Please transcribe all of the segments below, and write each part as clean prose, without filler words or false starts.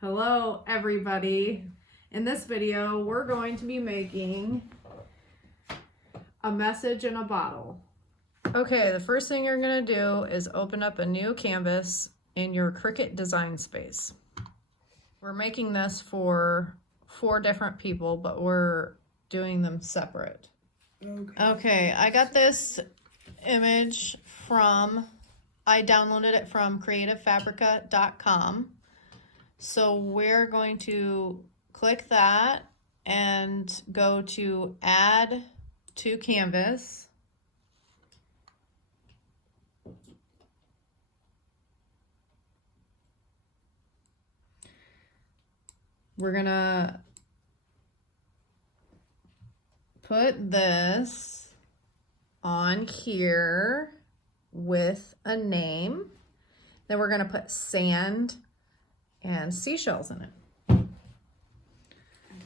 Hello everybody. In this video we're going to be making a message in a bottle. Okay, the first thing you're going to do is open up a new canvas in your Cricut design space. We're making this for 4 different people, but we're doing them separate. Okay, I got this image I downloaded it from creativefabrica.com. So we're going to click that and go to add to canvas. We're gonna put this on here with a name. Then we're gonna put sand and seashells in it.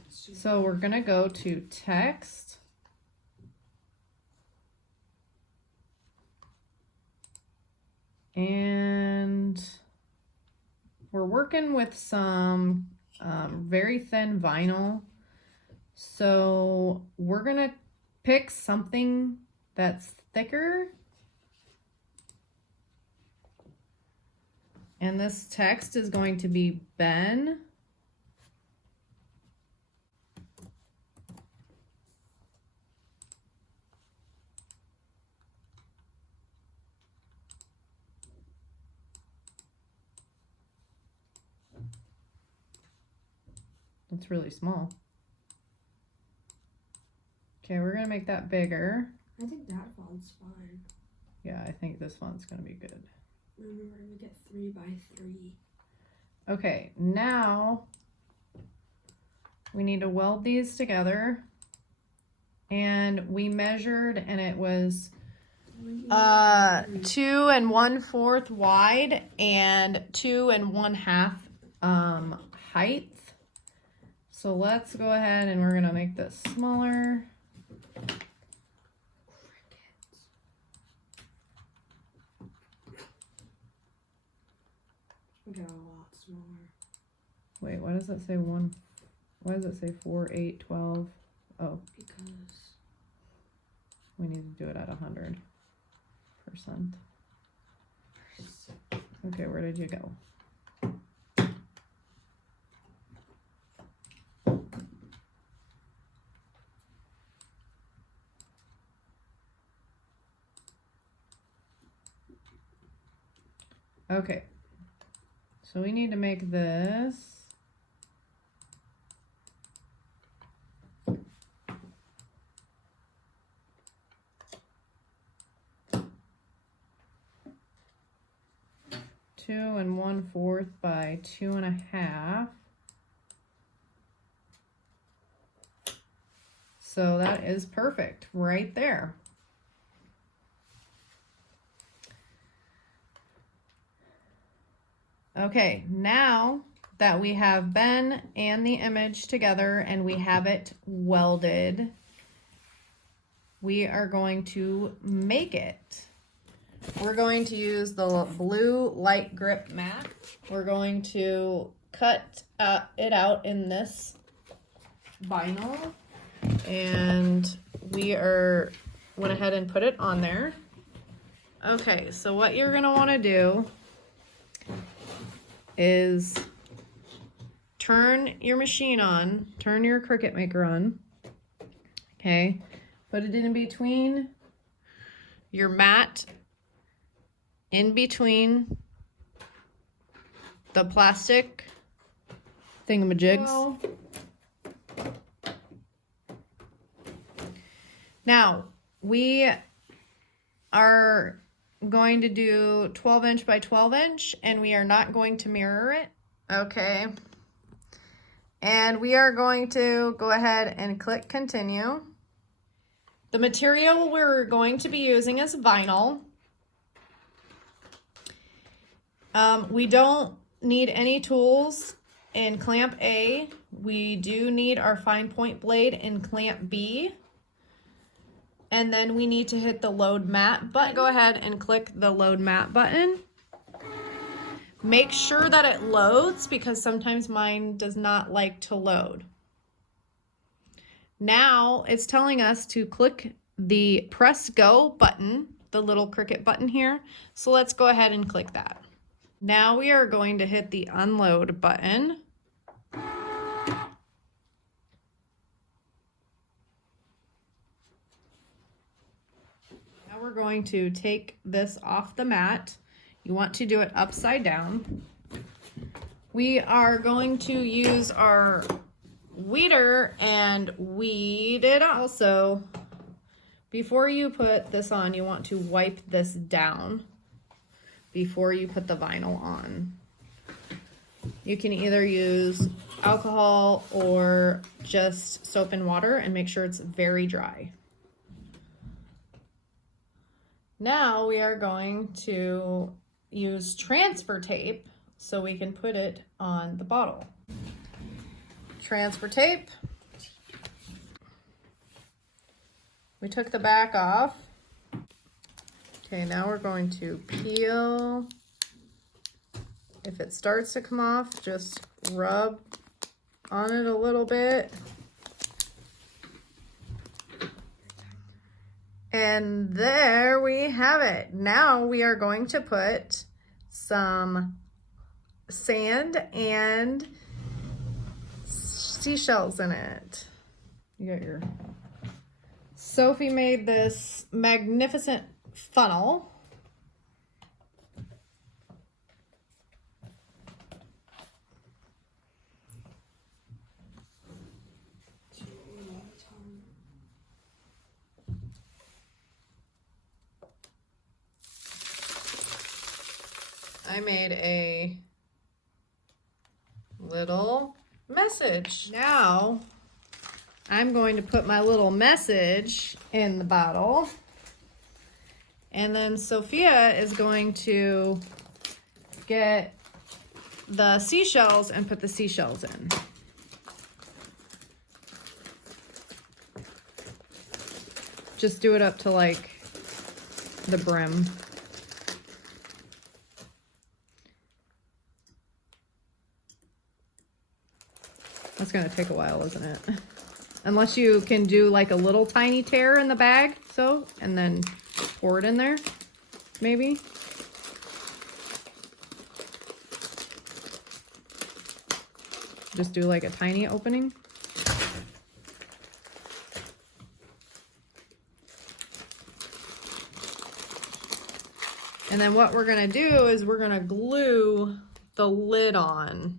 So we're gonna go to text. And we're working with some very thin vinyl. So we're gonna pick something that's thicker. And this text is going to be Ben. It's really small. Okay, we're gonna make that bigger. I think that font's fine. Yeah, I think this font's gonna be good. And we're gonna get 3 by 3. Okay, now we need to weld these together. And we measured, and it was 2 1/4 wide and 2 1/2 height. So let's go ahead and we're gonna make this smaller. Get a lot smaller. Wait, why does it say 1? Why does it say 4, 8, 12? Oh, Because we need to do it at 100%. Okay, where did you go? Okay, so we need to make this 2 1/4 by 2 1/2. So that is perfect right there. Okay, now that we have Ben and the image together and we have it welded, we are going to make it. We're going to use the blue light grip mat. We're going to cut it out in this vinyl, and we went ahead and put it on there. Okay, so what you're gonna want to do is turn your machine on, turn your Cricut maker on. Okay, put it in between your mat, in between the plastic thingamajigs. Now, we are going to do 12 inch by 12 inch, and we are not going to mirror it. Okay. And we are going to go ahead and click continue. The material we're going to be using is vinyl. We don't need any tools in clamp A. We do need our fine point blade in clamp B. And then we need to hit the load mat button. Go ahead and click the load mat button. Make sure that it loads because sometimes mine does not like to load. Now it's telling us to click the press go button, the little Cricut button here. So let's go ahead and click that. Now we are going to hit the unload button. Now we're going to take this off the mat. You want to do it upside down. We are going to use our weeder and weed it out. Also, before you put this on, you want to wipe this down before you put the vinyl on. You can either use alcohol or just soap and water and make sure it's very dry. Now we are going to use transfer tape so we can put it on the bottle. Transfer tape. We took the back off. Okay, now we're going to peel. If it starts to come off, just rub on it a little bit. And there we have it. Now we are going to put some sand and seashells in it. You got your... Sophie made this magnificent funnel. I made a little message. Now I'm going to put my little message in the bottle. And then Sophia is going to get the seashells and put the seashells in. Just do it up to like the brim. That's gonna take a while, isn't it? Unless you can do like a little tiny tear in the bag, so, and then pour it in there, maybe. Just do like a tiny opening. And then what we're gonna do is we're gonna glue the lid on,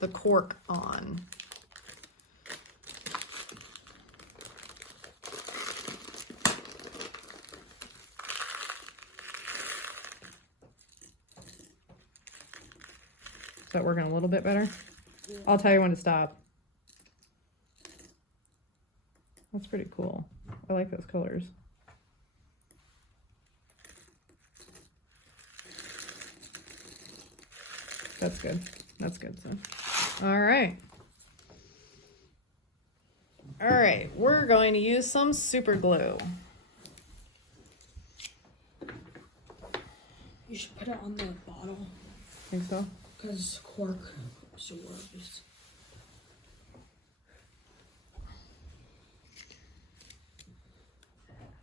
the cork on. Is that working a little bit better? Yeah. I'll tell you when to stop. That's pretty cool. I like those colors. That's good. That's good, so. All right. All right, we're going to use some super glue. You should put it on the bottle. Think so? Because cork absorbs.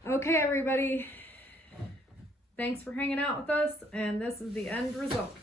Okay, everybody. Thanks for hanging out with us, and this is the end result.